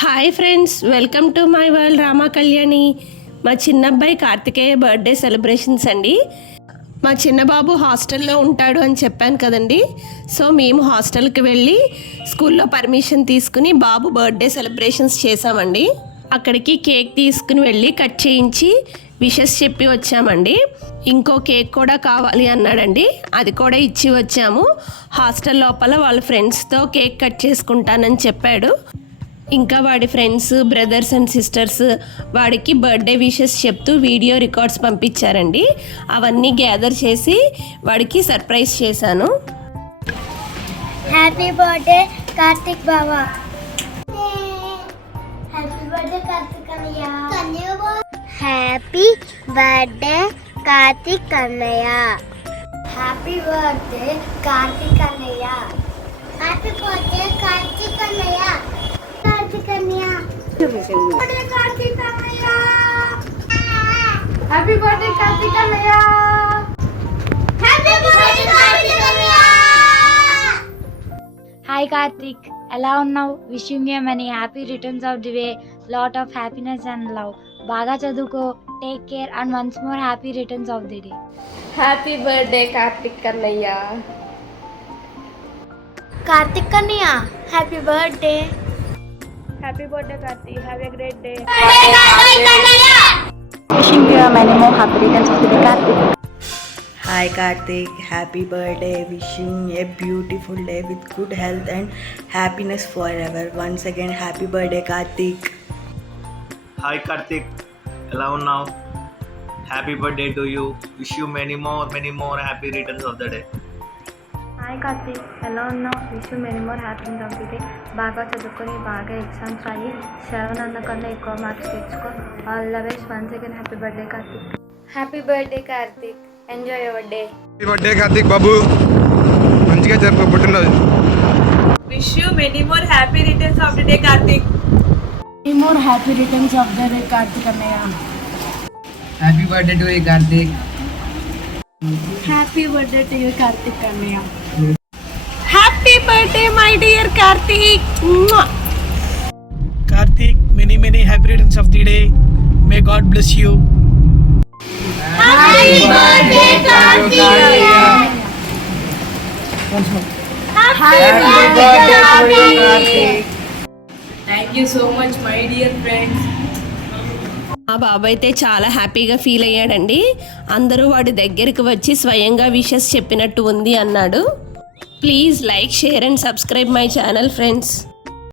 Hi friends, welcome to my world Rama Kalyani. మా చిన్నబ్బాయి Karthikeya birthday celebrations అండి. మా చిన్నబాబు హాస్టల్లో ఉంటాడు అని చెప్పాను కదండి. సో మేము హాస్టల్కి వెళ్ళి స్కూల్లో పర్మిషన్ తీసుకుని బాబు బర్త్డే సెలబ్రేషన్స్ చేసామండి. అక్కడికి కేక్ తీసుకుని వెళ్ళి కట్ చేయించి విషెస్ చెప్పి వచ్చామండి. ఇంకో కేక్ కూడా కావాలి అన్నాడండి, అది కూడా ఇచ్చి వచ్చాము. హాస్టల్ లోపల వాళ్ళ ఫ్రెండ్స్తో కేక్ కట్ చేసుకుంటానని చెప్పాడు. ఇంకా వాడి ఫ్రెండ్స్, బ్రదర్స్ అండ్ సిస్టర్స్ వాడికి బర్త్డే విషెస్ చెప్తూ వీడియో రికార్డ్స్ పంపించారండి. అవన్నీ గ్యాదర్ చేసి వాడికి సర్ప్రైజ్ చేశాను. హ్యాపీ బర్త్డే కార్తిక్ బాబా. హ్యాపీ బర్త్డే కార్తిక్ అన్నయ్య. హ్యాపీ బర్త్డే కార్తిక్ అన్నయ్య. హ్యాపీ బర్త్డే కార్తిక్ అన్నయ్య. హ్యాపీ బర్త్డే కార్తిక్ అన్నయ్య. కార్తిక్ అన్నయ్య. కార్తిక్ అన్నయ్య. హ్యాపీ బర్త్డే కార్తిక్ అన్నయ్య. హ్యాపీ బర్త్డే కార్తిక్ అన్నయ్య. హాయ్ కార్తిక్, ఎలా ఉన్నావు? Wishing you many happy returns of the day, lot of happiness and love. బాగా చదువుకో, take care and once more happy returns of the day. Happy birthday Karthik అన్నయ్య. కార్తిక్ అన్నయ్య, happy birthday. Happy birthday Karthik, have a great day. Wishing you many more happy returns of the day, Karthik. Hi Karthik, happy birthday. Wishing a beautiful day with good health and happiness forever. Once again, happy birthday Karthik. Hi Karthik, ఎలా ఉన్నావు? Happy birthday to you. Wish you many more happy returns of the day. Hi Karthik, ఎలా ఉన్నావు? Wish you many more happiness of the day. బాగా చదువుకొని బాగా exams రాయి 7 అన్నకన్నా ఎక్కువ marks తెచ్చుకో. All the best. Once again happy birthday Karthik. Happy birthday Karthik, enjoy your day. Happy birthday Karthik బాబు, మంచిగా జరుపు పుట్టినరోజు. Wish you many more happy returns of the day Karthik. Many more happy returns of the day, Karthik Annaya. Happy birthday to you, Karthik. Happy birthday to you, Karthik Annaya. Happy birthday my dear Karthik. Karthik, many happy returns of the day. May God bless you. Happy birthday Karthik. Happy birthday Karthik. Thank you so much my dear friends. మా బాబు అయితే చాలా హ్యాపీగా feel అయ్యాడండి. అందరూ వాడి దగ్గరికి వచ్చి స్వయంగా wishes చెప్పినట్టు ఉంది అన్నాడు. Please like, share and subscribe my channel friends.